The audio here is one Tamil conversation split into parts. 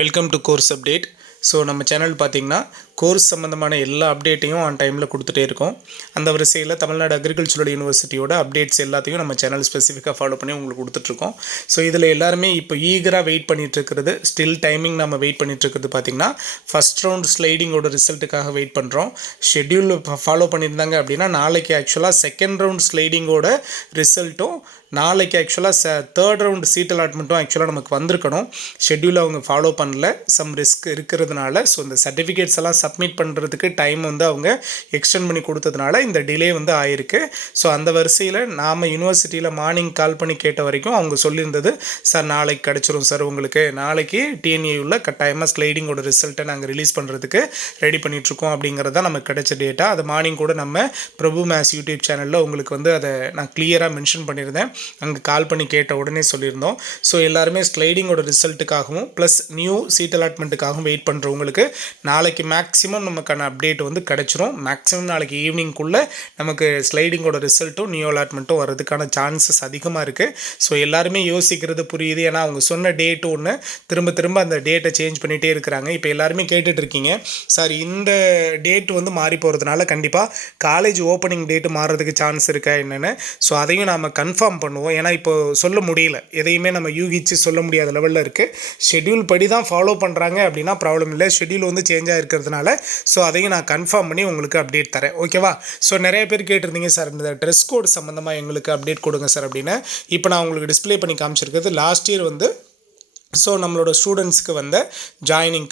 Welcome to course update. So நம்ம சேனல் பார்த்திங்கன்னா கோர்ஸ் சம்மந்தமான எல்லா அப்டேட்டையும் ஆன் டைமில் கொடுத்துட்டே இருக்கோம். அந்த வரிசையில் தமிழ்நாடு அக்ரிகல்ச்சரல் யூனிவர்சிட்டியோட அப்டேட்ஸ் எல்லாத்தையும் நம்ம சேனல் ஸ்பெசிஃபிக்காக ஃபாலோ பண்ணி உங்களுக்கு கொடுத்துட்ருக்கோம். ஸோ இதில் எல்லாருமே இப்போ ஈகராக வெயிட் பண்ணிகிட்ருக்கிறது, ஸ்டில் டைமிங் நம்ம வெயிட் பண்ணிகிட்ருக்கிறது பார்த்திங்கன்னா ஃபஸ்ட் ரவுண்ட் ஸ்லைடிங்கோட ரிசல்ட்டுக்காக வெயிட் பண்ணுறோம். ஷெட்யூல் ஃபாலோ பண்ணியிருந்தாங்க அப்படின்னா நாளைக்கு ஆக்சுவலாக செகண்ட் ரவுண்ட் ஸ்லைடிங்கோட ரிசல்ட்டும் நாளைக்கு ஆக்சுவலாக தேர்ட் ரவுண்ட் சீட் அலாட்மெண்ட்டும் ஆக்சுவலாக நமக்கு வந்திருக்கணும். ஷெட்யூல் அவங்க ஃபாலோ பண்ணல, சம் ரிஸ்க் இருக்கிறதுனால. ஸோ இந்த சர்டிஃபிகேட்ஸ் எல்லாம் சப்மிட் பண்ணுறதுக்கு டைம் அவங்க எக்ஸ்டெண்ட் பண்ணி கொடுத்ததுனால இந்த டிலே ஆயிருக்கு. ஸோ அந்த வரிசையில் நாம் யூனிவர்சிட்டியில் மார்னிங் கால் பண்ணி கேட்ட வரைக்கும் அவங்க சொல்லியிருந்தது, சார் நாளைக்கு கிடச்சிரும் சார், உங்களுக்கு நாளைக்கு டிஎன்ஏயூவில் கட்டாயமாக ஸ்லைடிங்கோட ரிசல்ட்டை நாங்கள் ரிலீஸ் பண்ணுறதுக்கு ரெடி பண்ணிகிட்ருக்கோம் அப்படிங்கிறது தான் நமக்கு கிடைச்ச டேட்டா. அது மார்னிங் கூட நம்ம பிரபு மேத்ஸ் யூடியூப் சேனலில் உங்களுக்கு அதை நான் கிளியராக மென்ஷன் பண்ணியிருந்தேன். அங்கே கால் பண்ணி கேட்ட உடனே சொல்லியிருந்தோம். ஸோ எல்லாருமே ஸ்லைடிங்கோட ரிசல்ட்டுக்காகவும் ப்ளஸ் நியூ சீட் அலாட்மெண்ட்டுக்காகவும் வெயிட் பண்ணுறவங்களுக்கு நாளைக்கு மேக்ஸிமம் நமக்கான அப்டேட் கிடச்சிரும். மேக்ஸிமம் நாளைக்கு ஈவினிங்குள்ளே நமக்கு ஸ்லைடிங்கோட ரிசல்ட்டும் நியூ அலாட்மெண்ட்டும் வர்றதுக்கான சான்சஸ் அதிகமாக இருக்குது. ஸோ எல்லாருமே யோசிக்கிறது புரியுது, ஏன்னா அவங்க சொன்ன டேட்டு ஒன்று திரும்ப திரும்ப அந்த டேட்டை சேஞ்ச் பண்ணிகிட்டே இருக்கிறாங்க. இப்போ எல்லாருமே கேட்டுட்ருக்கீங்க, சார் இந்த டேட்டு மாறி போகிறதுனால கண்டிப்பாக காலேஜ் ஓப்பனிங் டேட்டு மாறுறதுக்கு சான்ஸ் இருக்கா என்னென்னு. ஸோ அதையும் நாம் கன்ஃபார்ம் பண்ணுவோம். ஏன்னா இப்போ சொல்ல முடியல, எதையுமே நம்ம யூகிச்சு சொல்ல முடியாத லெவலில் இருக்குது. ஷெட்யூல் படி தான் ஃபாலோ பண்ணுறாங்க அப்படின்னா ப்ராப்ளம் இல்லை, ஷெட்யூல் சேஞ்ச் ஆகிருக்கிறதுனால. ஸோ அதையும் நான் கன்ஃபார்ம் பண்ணி உங்களுக்கு அப்டேட் தரேன், ஓகேவா? ஸோ நிறைய பேர் கேட்டிருந்தீங்க, சார் இந்த ட்ரெஸ் கோட் சம்மந்தமாக எங்களுக்கு அப்டேட் கொடுங்க சார் அப்படின்னு. இப்போ நான் உங்களுக்கு டிஸ்பிளே பண்ணி காமிச்சிருக்கிறது லாஸ்ட் இயர் ஸோ நம்மளோட ஸ்டூடெண்ட்ஸ்க்கு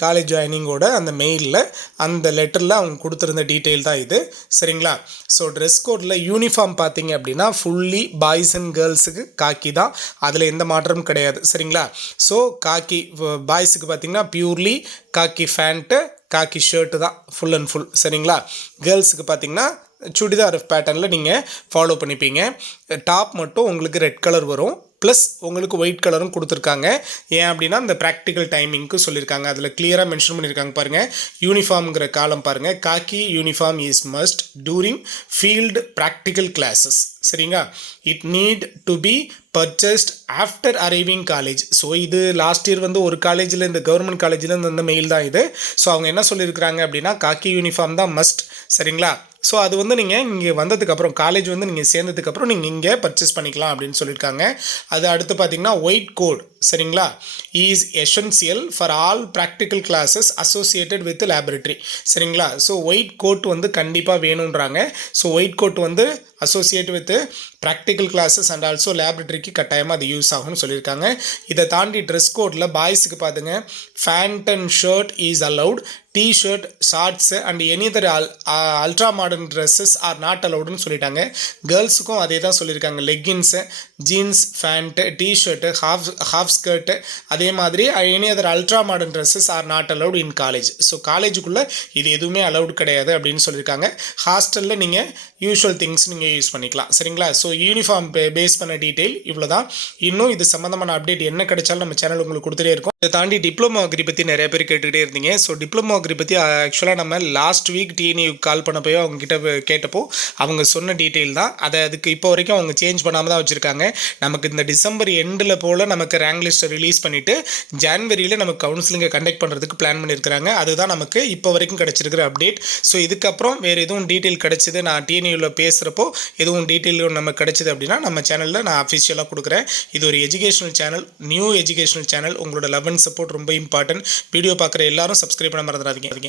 காலேஜ் ஜாயினிங்கோட அந்த மெயிலில் அந்த லெட்டரில் அவங்க கொடுத்துருந்த டீட்டெயில் தான் இது, சரிங்களா? ஸோ ட்ரெஸ் கோடில் யூனிஃபார்ம் பார்த்தீங்க அப்படின்னா ஃபுல்லி பாய்ஸ் அண்ட் கேர்ள்ஸுக்கு காக்கி தான், அதில் எந்த மாற்றமும் கிடையாது, சரிங்களா? ஸோ காக்கி பாய்ஸுக்கு பார்த்தீங்கன்னா பியூர்லி காக்கி ஃபேண்ட்டு காக்கி ஷர்ட்டு தான் ஃபுல் அண்ட் ஃபுல், சரிங்களா? கேர்ள்ஸுக்கு பார்த்தீங்கன்னா சுடிதார் பேட்டர்னில் நீங்கள் ஃபாலோ பண்ணிப்பீங்க. டாப் மட்டும் உங்களுக்கு ரெட் கலர் வரும், ப்ளஸ் உங்களுக்கு ஒயிட் கலரும் கொடுத்துருக்காங்க. ஏன் அப்படின்னா இந்த ப்ராக்டிக்கல் டைமிங்க்கு சொல்லியிருக்காங்க, அதில் கிளியராக மென்ஷன் பண்ணியிருக்காங்க பாருங்கள். யூனிஃபார்ம்ங்கிற காலம் பாருங்கள், khaki uniform is must during field practical classes, சரிங்களா? It need to be purchased after arriving college. So இது லாஸ்ட் இயர் ஒரு காலேஜில், இந்த கவர்மெண்ட் காலேஜில் இந்த மெயில் தான் இது. ஸோ அவங்க என்ன சொல்லியிருக்கிறாங்க அப்படின்னா காக்கி யூனிஃபார்ம் தான் மஸ்ட், சரிங்களா? ஸோ அது நீங்கள் இங்கே வந்ததுக்கப்புறம் காலேஜ் நீங்கள் சேர்ந்ததுக்கப்புறம் நீங்கள் இங்கே பர்ச்சேஸ் பண்ணிக்கலாம் அப்படின்னு சொல்லியிருக்காங்க. அது அடுத்து பார்த்தீங்கன்னா ஒயிட் கோட், சரிங்களா, is essential for all practical classes associated with laboratory, சரிங்களா? ஸோ ஒயிட் கோட் கண்டிப்பாக வேணுன்றாங்க. So white coat associate with practical classes and also லேபரேட்டரிக்கு கட்டாயமாக அது யூஸ் ஆகும்னு சொல்லியிருக்காங்க. இதை தாண்டி ட்ரெஸ் கோடில் பாய்ஸுக்கு பார்த்துங்க, pant and shirt is allowed, T-shirt shorts and any other ultra modern dresses are not அலவுடுன்னு சொல்லிட்டாங்க. கேர்ள்ஸுக்கும் அதே தான் சொல்லியிருக்காங்க, leggings, jeans, pant, T-shirt, half skirt, அதே மாதிரி any other ultra modern dresses are not allowed in college. So காலேஜுக்குள்ளே இது எதுவுமே அலவுட் கிடையாது அப்படின்னு சொல்லியிருக்காங்க. ஹாஸ்டலில் நீங்கள் யூஷுவல் திங்ஸ் நீங்கள் யூஸ் பண்ணிக்கலாம், சரிங்களா? ஸோ யூனிஃபார்ம் பேஸ் பண்ண டீட்டெயில் இவ்வளோ தான். இன்னும் இது சம்மந்தமான அப்டேட் என்ன கிடைச்சாலும் நம்ம சேனல் உங்களுக்கு கொடுத்துட்டே இருக்கும். இதை தாண்டி டிப்ளமோ அக்ரி பற்றி நிறைய பேர் கேட்டுக்கிட்டே இருந்தீங்க. ஸோ டிப்ளமோ அக்ரி பற்றி ஆக்சுவலாக நம்ம லாஸ்ட் வீக் டிஎன்ஏ கால் பண்ண போய் அவங்ககிட்ட கேட்டப்போ அவங்க சொன்ன டீட்டெயில் தான். அதுக்கு இப்போ வரைக்கும் அவங்க சேஞ்ச் பண்ணாமல் தான் வச்சுருக்காங்க. நமக்கு இந்த டிசம்பர் எண்டில் போல் நமக்கு ரேங்க் லிஸ்ட்டை ரிலீஸ் பண்ணிவிட்டு ஜான்வரியில் நமக்கு கவுன்சிலிங்கை கண்டக்ட் பண்ணுறதுக்கு பிளான் பண்ணியிருக்கிறாங்க. அதுதான் நமக்கு இப்போ வரைக்கும் கிடச்சிருக்கிற அப்டேட். ஸோ இதுக்கப்புறம் வேறு எதுவும் டீட்டெயில் கிடச்சிது, நான் டிஎன்ஏவில் பேசுகிறப்போ எதுவும் டீட்டெயில் நமக்கு கிடச்சிது அப்படின்னா நம்ம சேனலில் நான் அஃபிஷியலாக கொடுக்குறேன். இது ஒரு educational channel, new educational channel. உங்களோட லவ் அண்ட் சப்போர்ட் ரொம்ப இம்பார்ட்டன்ட். வீடியோ பார்க்குற எல்லாரும் சப்ஸ்கிரைப் பண்ண மறந்துடாதீங்க.